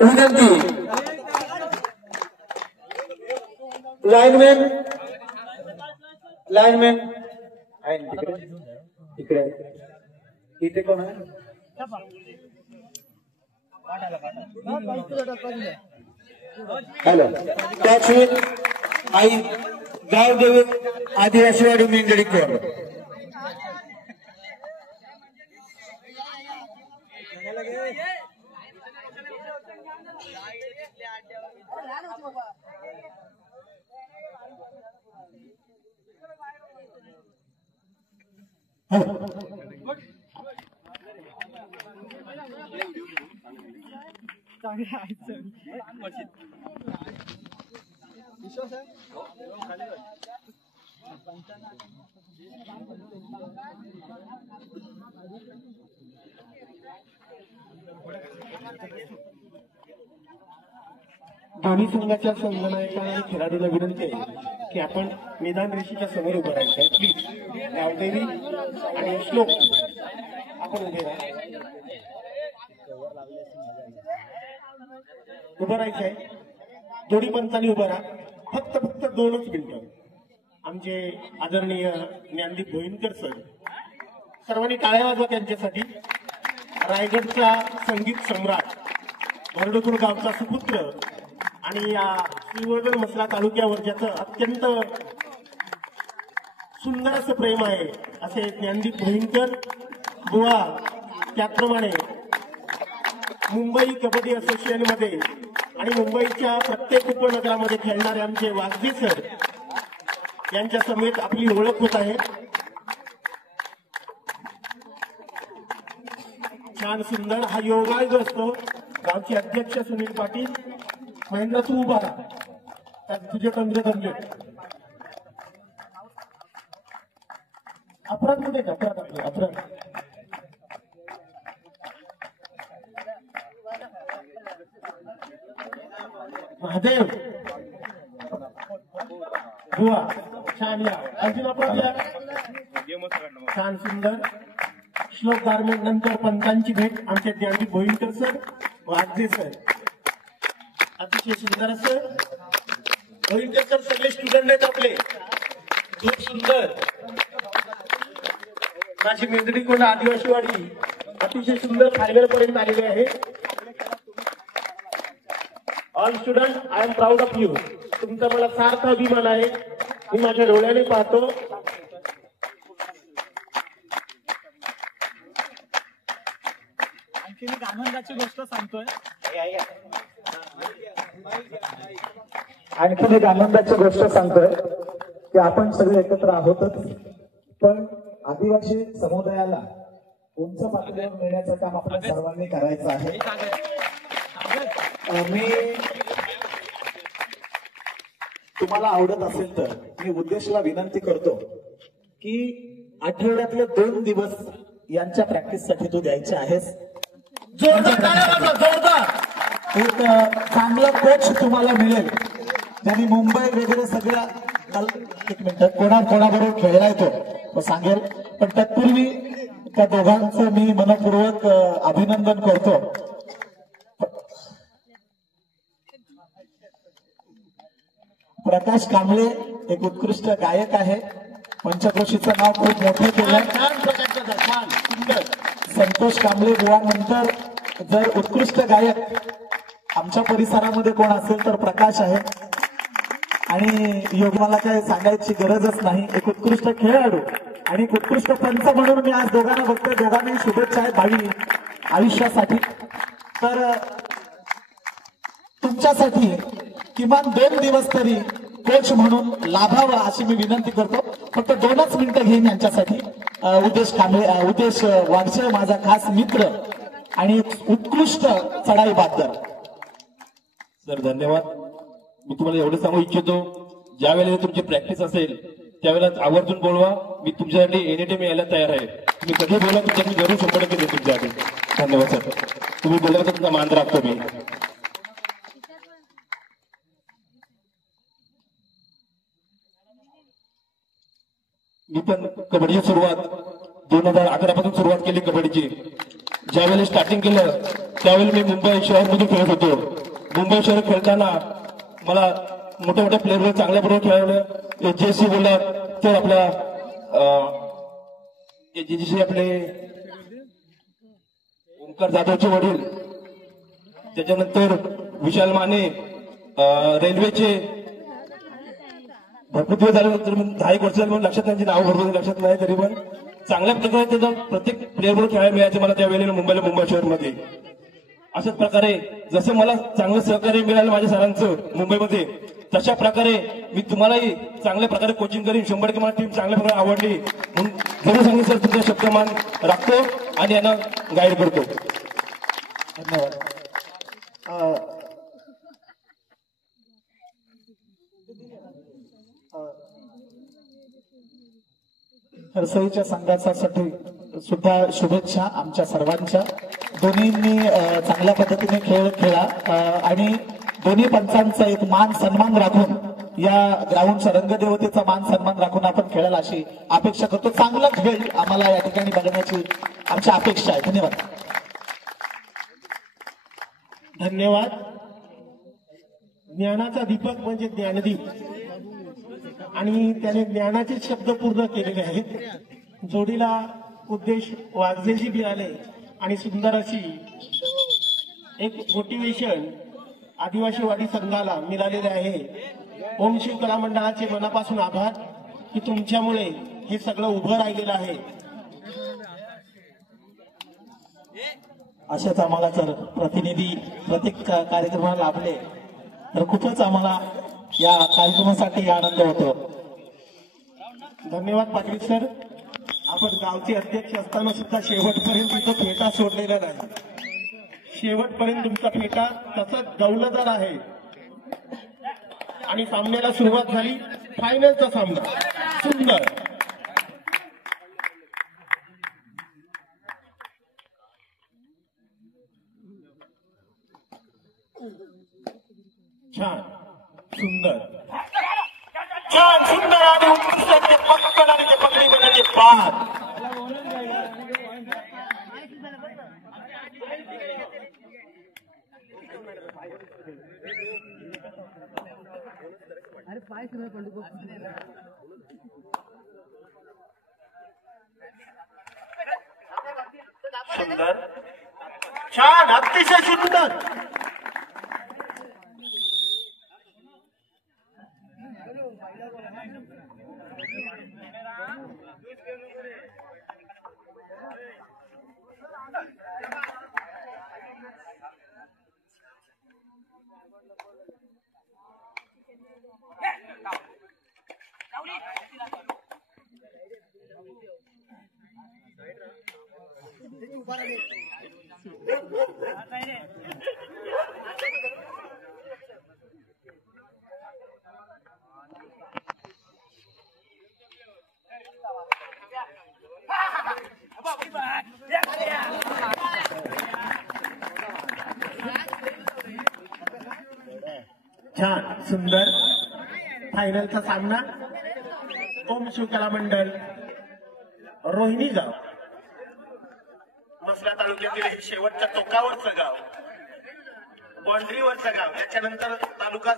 विनंती लाईनमॅन आहे तिकडे इथे कोण आहे हॅलो त्याची आई गावदेवी आदिवासीवाडी मेंगडी कोण दोन्ही संघाच्या संघनायकांना आणि खेळाडूला विनंती आहे की आपण मैदान रेषेच्या समोर उभं राहायचं आहे. प्लीज गावदेवी आणि श्लोक आपण उभे राहा. उभं राहायचं आहे. दोन्ही पंचांनी उभं राहा. फक्त 2च मिनिटं. आमचे आदरणीय ज्ञानदीप भोईनकर सर सर्वांनी टाळ्या वाजवा त्यांच्यासाठी. रायगडचा संगीत सम्राट भरडूपूर गावचा सुपुत्र आणि या श्रीवर्धन मसला तालुक्यावर ज्याचं अत्यंत सुंदर असं प्रेम आहे असे ज्ञानदीप भोईनकर बुवा. त्याचप्रमाणे मुंबई कबड्डी असोसिएशनमध्ये आणि मुंबईच्या प्रत्येक उपनगरामध्ये खेळणारे आमचे वाघजी सर यांच्या समेत आपली ओळख होत आहे. छान सुंदर हा योगायोग असतो. गावचे अध्यक्ष सुनील पाटील महेंद्र तू उभा राहा. तुझे कंजे अपराध कुठे अपराध आपले अपराध महादेव बुवा छान या. अजून अपराध छान सुंदर. श्लोक गारमेंट नंतर पंचांची भेट आमचे ज्ञानदीप भोईनकर सर वाघजे सर अतिशय सुंदर असं. भोईनकर सर सगळे स्टुडंट आहेत आपले. खूप सुंदर. माझी मेंदडी कोण आदिवासीवाडी अतिशय सुंदर फायनल पर्यंत आलेले आहे. All student I am proud of you. तुमचा मला सार्थ अभिमान आहे. मी माझ्या डोळ्याने पाहतो. आणखी एक आनंदाची गोष्ट सांगतोय. आणखी एक आनंदाची गोष्ट सांगतोय की आपण सगळे एकत्र आहोतच, पण आदिवासी समुदायाला उंच पातळीवर नेण्याचं काम आपल्या सर्वांनी करायचं आहे. मी तुम्हाला आवडत असेल तर मी उद्देशला विनंती करतो की आठवड्यातले 2 दिवस यांच्या प्रॅक्टिससाठी तू द्यायचे आहेस. एक चांगला कोच तुम्हाला मिळेल ज्यांनी मुंबई वगैरे सगळ्या एक मिनिट कोणाबरोबर खेळलाय तो सांगेल. पण तत्पूर्वी त्या दोघांचं मी मनपूर्वक अभिनंदन करतो. प्रकाश कांबळे एक उत्कृष्ट गायक आहे. पंचक्रोशीचं नाव खूप मोठं केलं. संतोष कांबळे बुवानंतर जर उत्कृष्ट गायक आमच्या परिसरामध्ये कोण असेल तर प्रकाश आहे. आणि योग मला काय सांगायची गरजच नाही. एक उत्कृष्ट खेळाडू आणि एक उत्कृष्ट पंच म्हणून मी आज दोघांना बघतोय. दोघांनाही शुभेच्छा आहेत भावी आयुष्यासाठी. तर तुमच्यासाठी किमान 2 दिवस तरी कोच म्हणून लाभावा अशी मी विनंती करतो. फक्त 2च मिनिटं घेईन यांच्यासाठी. उद्देश वाघचे माझा खास मित्र आणि एक उत्कृष्ट चढाई बादर. सर धन्यवाद. मी तुम्हाला एवढं सांगू इच्छितो, ज्या वेळेला तुमची प्रॅक्टिस असेल त्यावेळेला आवर्जून बोलवा. मी तुमच्यासाठी एनी टाइम यायला तयार आहे. तुम्ही कधी बोला तुमच्याकडे जरूर 100% देतो तुमच्यासाठी. धन्यवाद सर. तुम्ही बोलला तर तुमचा मान राखतो मी. मी पण कबड्डीची सुरुवात 2011 पासून सुरुवात केली कबड्डीची. ज्यावेळेला स्टार्टिंग केलं त्यावेळी मी मुंबई शहरमध्ये खेळत होतो. मुंबई शहर खेळताना मला मोठ्या मोठ्या प्लेअरवर चांगल्या बरोबर खेळवलं. जेसी बोलला तर आपल्या जेसी आपले ओंकार जाधवचे वडील, त्याच्यानंतर विशाल माने रेल्वेचे भरपूर दिवस झाले, 10 वर्ष झाले म्हणून लक्षात त्यांची नाव भरपूर लक्षात नाही, तरी पण चांगल्या प्रकारे त्याचा प्रत्येक प्लेअरवर खेळायला मिळायचे मला त्यावेळेला मुंबई शहरमध्ये. अशाच प्रकारे जसं मला चांगलं सहकार्य मिळालं माझ्या सरांचं मुंबईमध्ये, तशा प्रकारे मी तुम्हालाही चांगल्या प्रकारे कोचिंग करीन. 100% मला टीम चांगल्या प्रकारे आवडली म्हणून जरूर सांगेन सर, तुमचा शब्दमान राखतो आणि यांना गाईड करतो. धन्यवाद. हरसईच्या संघासाठी सुद्धा शुभेच्छा आमच्या सर्वांच्या. दोन्हींनी चांगल्या पद्धतीने खेळ खेळा आणि दोन्ही पंचांचा एक मान सन्मान राखून, या ग्राउंडच्या रंगदेवतेचा मान सन्मान राखून आपण खेळायला अशी अपेक्षा करतो. चांगला खेळ आम्हाला या ठिकाणी बघण्याची आमची अपेक्षा आहे. धन्यवाद. धन्यवाद. ज्ञानाचा दीपक म्हणजे ज्ञानदीप, आणि त्याने ज्ञानाचे शब्द पूर्ण केलेले आहेत. जोडीला उद्देश वागजेजी मिळाले आणि सुंदर अशी एक मोटिवेशन आदिवासीवाडी संघाला मिळालेले आहे. ओम शिव कला मंडळाचे मनापासून आभार की तुमच्यामुळे हे सगळं उभं राहिलेलं आहे. असेच आम्हाला जर प्रतिनिधी प्रत्येक कार्यक्रमाला लाभले तर खूपच आम्हाला या कार्यक्रमासाठी आनंद होतो. धन्यवाद पाटील सर. आपण गावचे अध्यक्ष असताना सुद्धा शेवटपर्यंत इथं फेटा सोडलेला नाही. शेवटपर्यंत तुमचा फेटा तसाच दौलतदार आहे. आणि सामन्याला सुरुवात झाली. फायनलचा सामना सुंदर. छान सुंदर, छान सुंदर आणि उत्कृष्ट ते पकड आणि ते पकडी बनाचे बाद. सुंदर, छान, अतिशय सुंदर. छान सुंदर. फायनलचा सामना ओम शिव कला मंडळ रोहिणी गाव, मसला तालुक्यातील हे शेवटच्या टोकावरचं गाव, बाँड्रीवरचं गाव. याच्यानंतर तालुका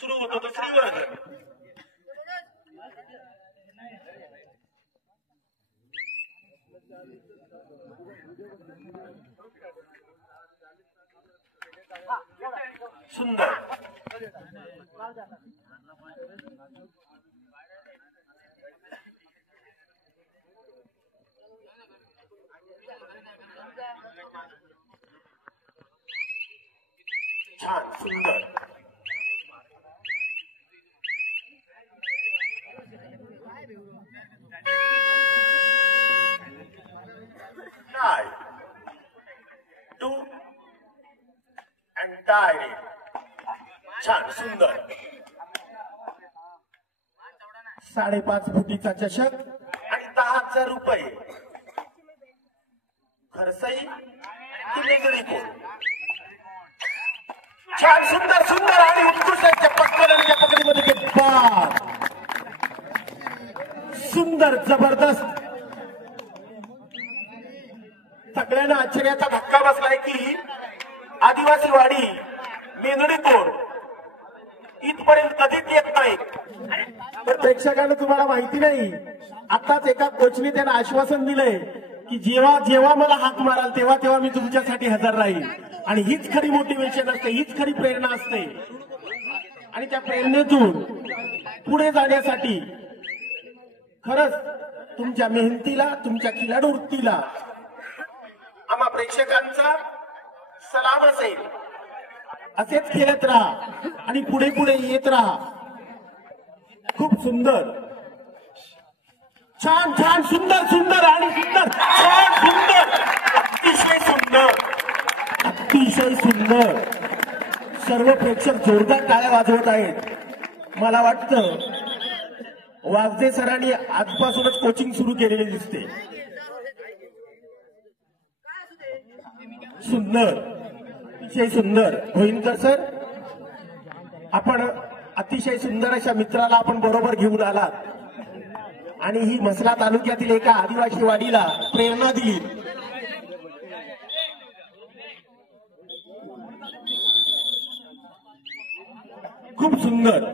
सुरू होतो तो श्रीवर्धन. सुंदर, छान सुंदर. Tie 2 and tie. छान सुंदर. 5.5 फुटीचा चषक आणि 10,000 रुपये. खरसई ती वेगळी कोण. छान सुंदर सुंदर आणि उत्कृष्ट पकडण्याच्या पकडीमध्ये ते बाद. सुंदर, जबरदस्त. सगळ्यांना आश्चर्याचा धक्का बसलाय की आदिवासी वाडी मेंदडीकोड इथपर्यंत कधीच येत नाही. तर प्रेक्षकांना तुम्हाला माहिती नाही, आताच एका कोचने त्यांना आश्वासन दिलंय की जेव्हा जेव्हा मला हाक माराल तेव्हा तेव्हा मी तुमच्यासाठी हजर राहील. आणि हीच खरी मोटिवेशन असते, हीच खरी प्रेरणा असते. आणि त्या प्रेरणेतून पुढे जाण्यासाठी खरंच तुमच्या मेहनतीला, तुमच्या खिलाडू वृत्तीला आम्हा प्रेक्षकांचा सलाम असेल. असेच खेळत राहा आणि पुढे पुढे येत राहा. खूप सुंदर, छान छान, सुंदर सुंदर आणि सुंदर, छान सुंदर, अतिशय सुंदर, अतिशय सुंदर. सर्व प्रेक्षक जोरदार टाळ्या वाजवत आहेत. मला वाटतं वागदे सरांनी आजपासूनच कोचिंग सुरू केलेली दिसते. सुंदर, अतिशय सुंदर. भोईनकर सर, आपण अतिशय सुंदर अशा मित्राला आपण बरोबर घेऊन आलात आणि ही म्हसला तालुक्यातील एका आदिवासी वाडीला प्रेरणा दिली. खूप सुंदर.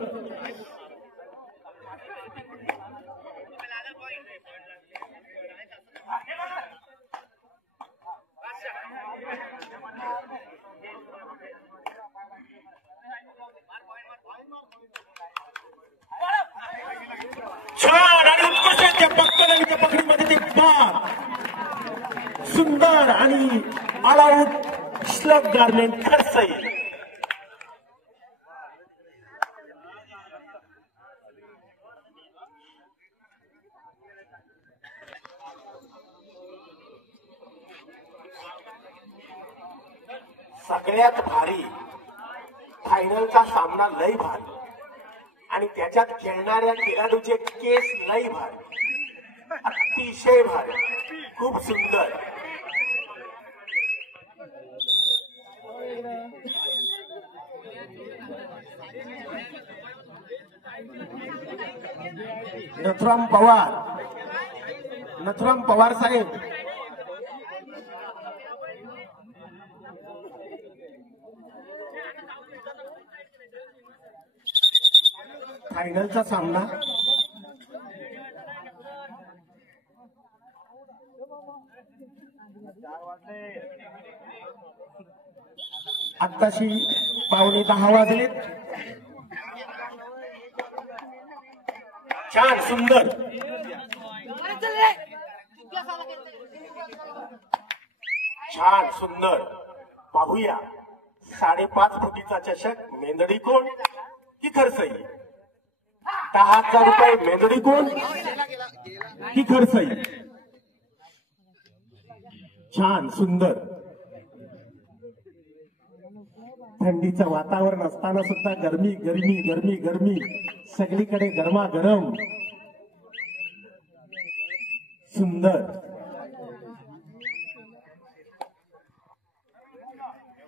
छान आणि उत्कृष्ट पकडीच्या पकडीमध्ये ते बार सुंदर आणि ऑल आउट श्लग गार्मेंट खरसई. सगळ्यात भारी फायनलचा सामना लय भारी आणि त्याच्यात खेळणाऱ्या खेळाडूचे केस लय भारी, अतिशय भारी, खूप सुंदर. नथुराम पवार साहेब, फायनलचा सामना आत्ताशी 9:15 वाजलेत. छान सुंदर, छान सुंदर. पाहूया 5.5 फुटीचा चषक मेंदडी कोण की खरसई. 10,000 रुपये मेंदडी कोण की खरसई. छान सुंदर. थंडीचं वातावरण असताना सुद्धा गरमी गरमी गरमी गरमी, सगळीकडे गरमागरम. सुंदर.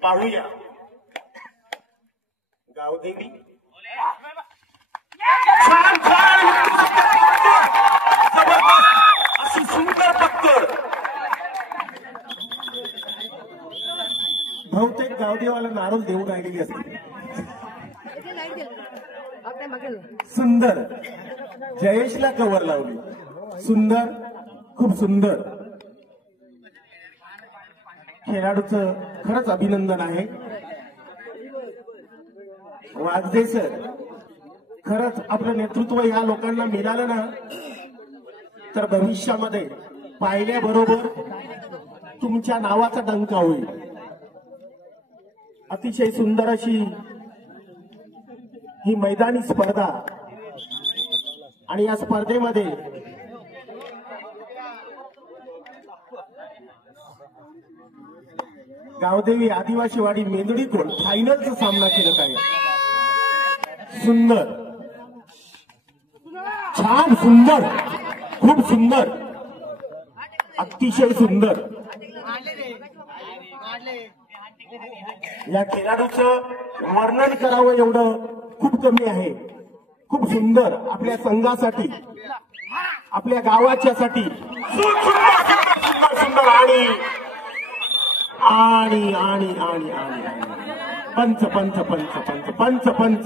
पाहूया गावदेवी. छान छान अशी सुंदर पक्कड. बहुतेक गावदेवाला नारळ देऊन राहिलेली असते. सुंदर. जयेशला कवर लावली. सुंदर, खूप सुंदर. खेळाडूचं खरंच अभिनंदन आहे. वागदे सर, खरंच आपलं नेतृत्व ह्या लोकांना मिळालं ना तर भविष्यामध्ये पाहिल्याबरोबर तुमच्या नावाचा डंका होईल. अतिशय सुंदर अशी ही मैदानी स्पर्धा आणि या स्पर्धेमध्ये गावदेवी आदिवासी वाडी मेंदडी कोण फायनलचा सामना खेळत आहे. सुंदर, छान सुंदर, खूप सुंदर, अतिशय सुंदर. या खेळाडूचं वर्णन करावं एवढं खूप कमी आहे. खूप सुंदर. आपल्या संघासाठी, आपल्या गावाच्यासाठी सुंदर सुंदर सुंदर. आणि आणि आणि आणि आणि पंच पंच पंच पंच पंच पंच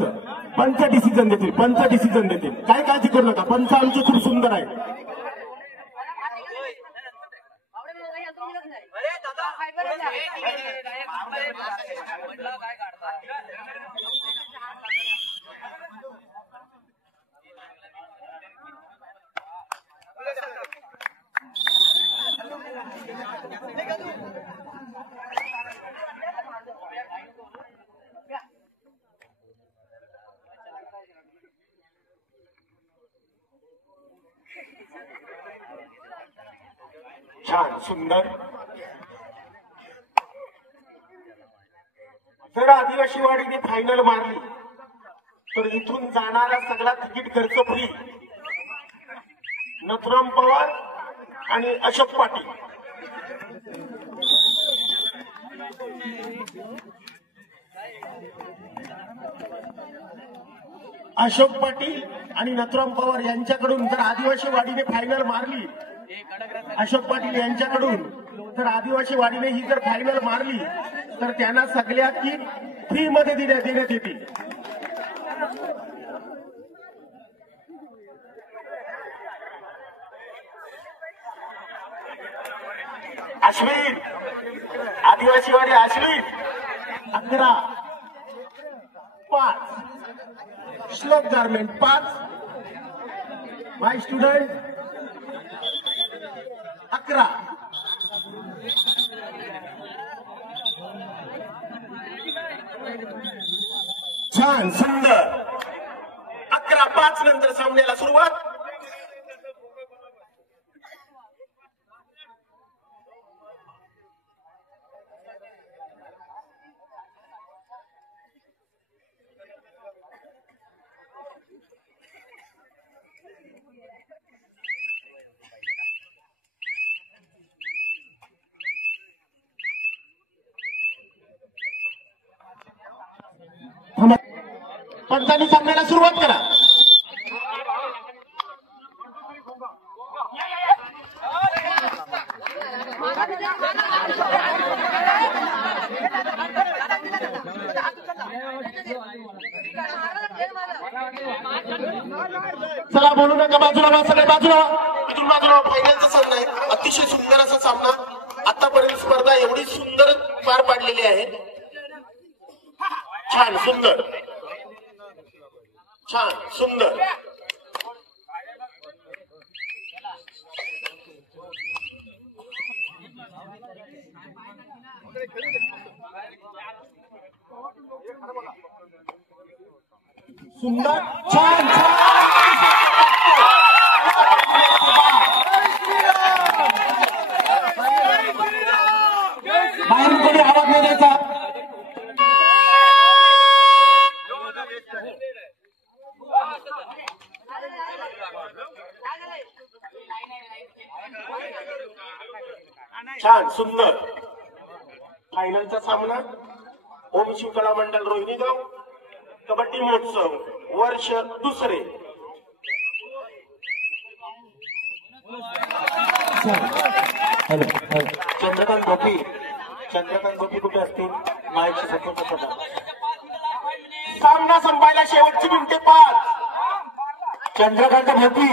पंच डिसिजन देतील, पंच डिसिजन देतील. काय काळजी करू नका, पंच आमचे खूप सुंदर आहे. छान सुंदर. जर आदिवासीवाडीने फायनल मारली तर इथून जाणारा सगळा तिकीट खर्च फ्री. नथुराम पवार आणि अशोक पाटील. अशोक पाटील आणि नथुराम पवार यांच्याकडून जर आदिवासी वाडीने फायनल मारली, अशोक पाटील यांच्याकडून जर आदिवासी वाडीने ही जर फायनल मारली तर त्यांना सगळ्या किट फ्री मध्ये देण्यात येतील. अश्विन, आदिवासी वाडी अश्विन 11-5, श्लोक गारमेंट 5, माय स्टुडंट 11. छान सुंदर. 11-5 नंतर सामन्याला सुरुवात. पंचांनी सामन्याला सुरुवात करा. चला बोलू नका, बाजूला सगळे बाजूला, इथून बाजूला. फायनलचा सामना आहे, अतिशय सुंदर असा सामना. आतापर्यंत स्पर्धा एवढी सुंदर पार पाडलेली आहे. छान सुंदर, छान सुंदर. सुंदर छान बाहेर कोणी आवाज नाही द्यायचा. छान सुंदर. फायनलचा सामना ओम शिवकला मंडळ रोहिणीगाव कबड्डी महोत्सव वर्ष 2. चंद्रकांत गोपी कुठे असतील? माहिती सपोर्ट. सामना संपायला शेवटची मिनिटे 5. चंद्रकांत गोपी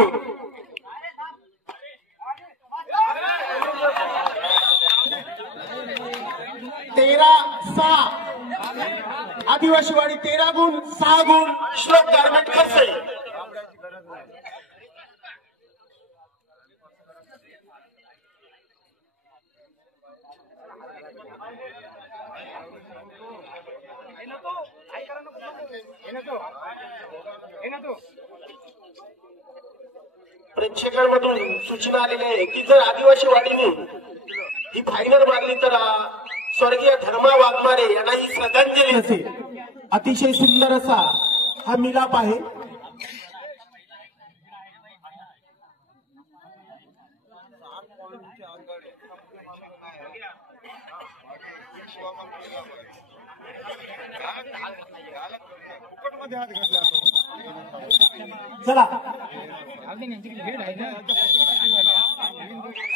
13-6. आदिवासी वाडी 13 गुण, 6 गुण. श्लोक गारमेंट खर्चे. प्रेक्षकांमधून सूचना आलेली आहे की जर आदिवासी वाडीने ही फायनल मारली तर स्वर्गीय धर्मा वाघमारे यांना ही श्रद्धांजली असेल. अतिशय सुंदर असा हा मिलाप आहे. चला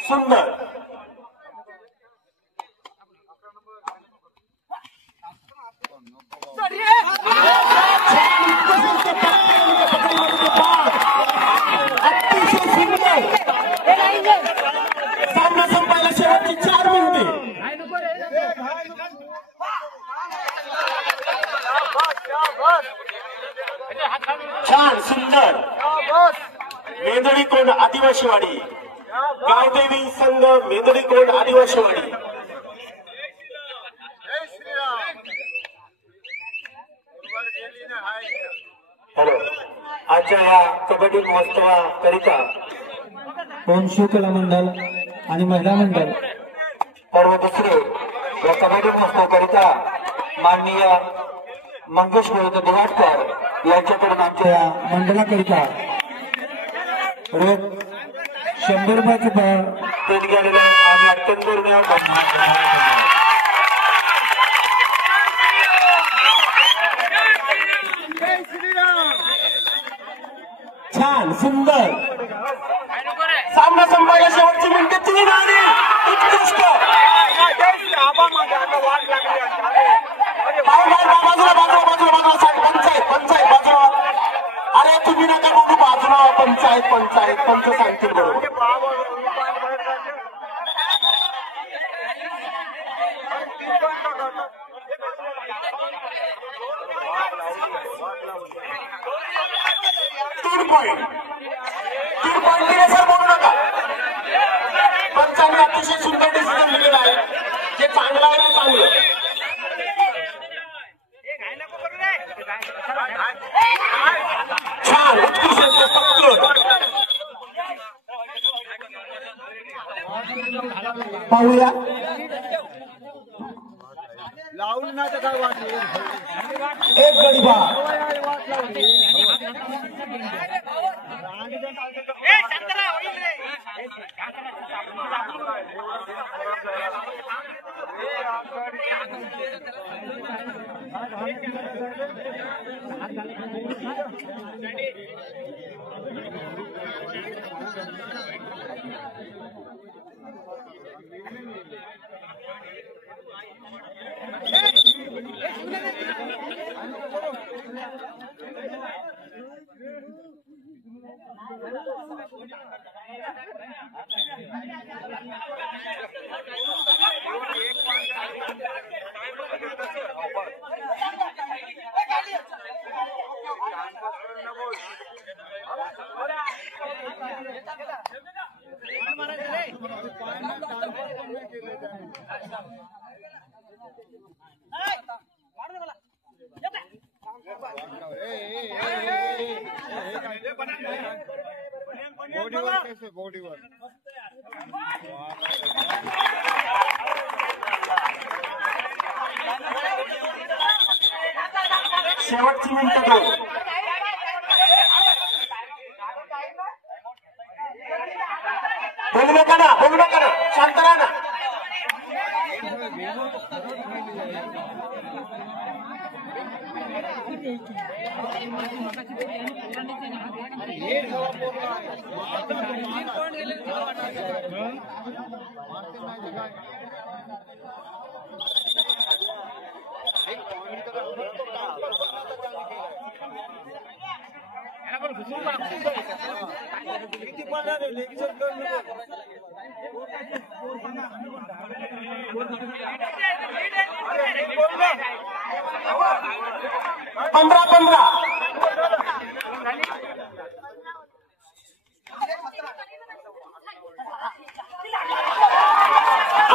सुंदर. छान सुंदर मेदडी कोंड आदिवासीवाडी गावदेवी संघ मेदडी कोंड आदिवासीवाडी. हॅलो, आजच्या या कबड्डी महोत्सवाकरिता ओम शिवकला मंडळ आणि महिला मंडळ पर्व दुसरे या कबड्डी महोत्सवाकरिता माननीय मंगेश गोविंद देवाडकर यांच्याकडून आमच्या या मंडळाकरिता रोख 100 रुपयाचे भेट गेलेले आणि अत्यंत छान सुंदर सामना संपायला शेवटची मिनिटे 3 आणि उत्कृष्ट बाजूला पंचायत बाजूला. अरे तुम्ही नका बघू बाजूला पंचायत पंच सांगतील बरोबर. तीन पॉइंट दिले सर, बोलू नका. पंचांनी अतिशय सुंदर डिसिजन दिलेला आहे. जे चांगलं आहे ते चांगलं. छान उत्कृष्ट पाहूया. लावून ना काय वाटलं एक गडी बा बॉडीवर शेवटची मिनिटं 2. बोलू नका ना, शांत राहा ना. पंधरा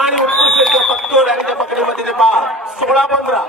आणि उत्कृष्ट पक्तोर आणि त्या पकडीमध्ये 16-15.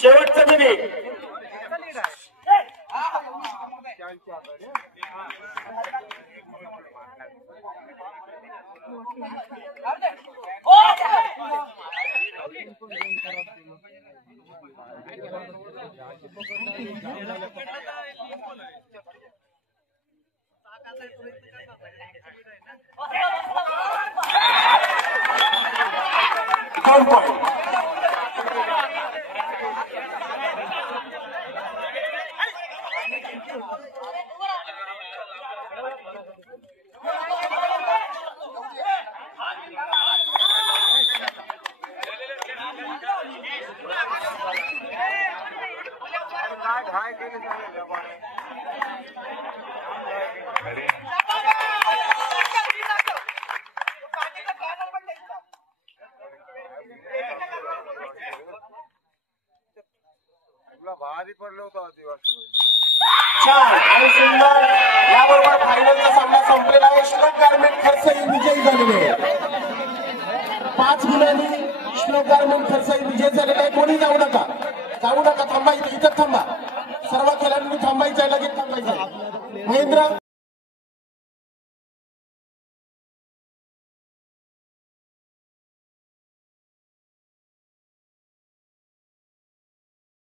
शेवटचं मिनिट. 2 पॉइंट. भारी पडलं होतं आदिवासी. छान आणि सुंदर. याबरोबर फायनलचा सामना संपलेला आहे. श्लोक गारमेंट खरसाई विजयी झालेले. 5 गुणांनी श्लोक गारमेंट खरसाई विजय झालेला आहे. कोणी जाऊ नका, थांबा, इथं थांबा. सर्व खेळाडूंनी थांबायचं आहे, लगेच थांबायचं आहे. महेंद्र